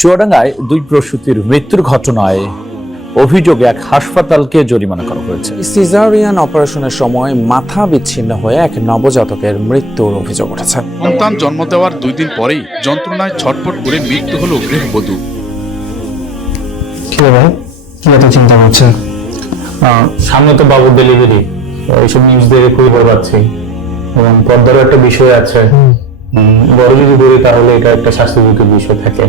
চুয়াডাঙ্গায় দুই প্রসূতির মৃত্যুর ঘটনায় অভিযোগে এক হাসপাতালকে জরিমানা করা হয়েছে। সিজারিয়ান অপারেশনের সময় মাথা বিচ্ছিন্ন হয়ে এক নবজাতকের মৃত্যুর অভিযোগ উঠেছে। সন্তান জন্ম দেওয়ার 2 দিন পরেই যন্ত্রণায় ছটফট করে মৃত্যু হলো গৃহবধূ। কি ভাই, কি এত চিন্তা করছেন? সামনে তো বাবুর ডেলিভারি, এইসব নিউজ দেখে খুবই ভয় পাচ্ছি। এবং পর্দারও একটা বিষয় আছে, বড় যদি ধরি তাহলে এটা একটা স্বাস্থ্য ঝুঁকির বিষয় থাকে।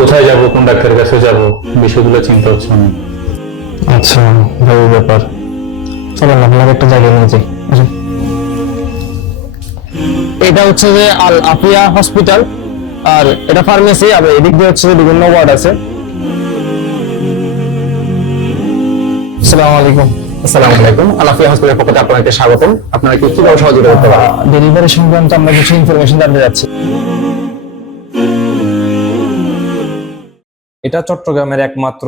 কোথায় যাব, কোন ডাক্তারের কাছে যাব, বিষয়গুলো চিন্তা হচ্ছে না। আচ্ছা ভাই, ব্যাপার চলেন আপনাকে একটা জায়গায় নিয়ে যাই। এটা হচ্ছে যে আল আফিয়া হসপিটাল, আর এটা ফার্মেসি, আর এদিক দিয়ে হচ্ছে যে বিভিন্ন ওয়ার্ড আছে। আসসালামু আলাইকুম। আসসালামু আলাইকুম। আল আফিয়া হসপিটালের পক্ষ থেকে আপনাকে স্বাগতম। আপনারা কি কিভাবে সহযোগিতা করতে পারেন? ডেলিভারি সংক্রান্ত আমরা কিছু ইনফরমেশন জানতে যাচ্ছি। এটা চট্টগ্রামের একমাত্র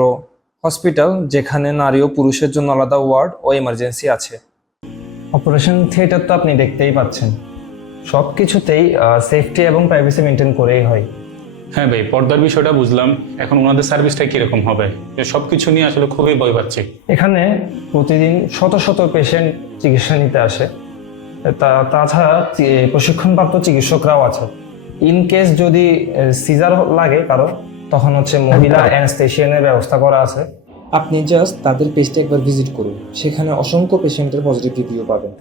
হসপিটাল যেখানে নারী ও পুরুষের জন্য আলাদা ওয়ার্ড ও এমার্জেন্সি আছে। অপারেশন থিয়েটার তো আপনি দেখতেই পাচ্ছেন, সব কিছুতেই সেফটি এবং প্রাইভেসি মেনটেন করেই হয়। হ্যাঁ ভাই, পর্দার বিষয়টা বুঝলাম, এখন ওনাদের সার্ভিসটা কিরকম হবে সবকিছু নিয়ে আসলে খুবই ভয় পাচ্ছি। এখানে প্রতিদিন শত শত পেশেন্ট চিকিৎসা নিতে আসে, তাছাড়া প্রশিক্ষণপ্রাপ্ত চিকিৎসকরাও আছে। ইন কেস যদি সিজার লাগে কারো, তখন হচ্ছে মহিলা অ্যানেস্থেশিয়ানের ব্যবস্থা করা আছে। আপনি জাস্ট তাদের পেজটা একবার ভিজিট করুন, সেখানে অসংখ্য পেশেন্টের পজিটিভ রিভিউ পাবেন।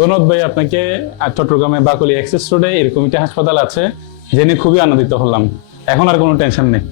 ধন্যবাদ ভাই আপনাকে। চট্টগ্রামে বাকলি এক্সেস রোডে এরকম একটা হাসপাতাল আছে জেনে খুবই আনন্দিত হলাম। এখন আর কোনো টেনশন নেই।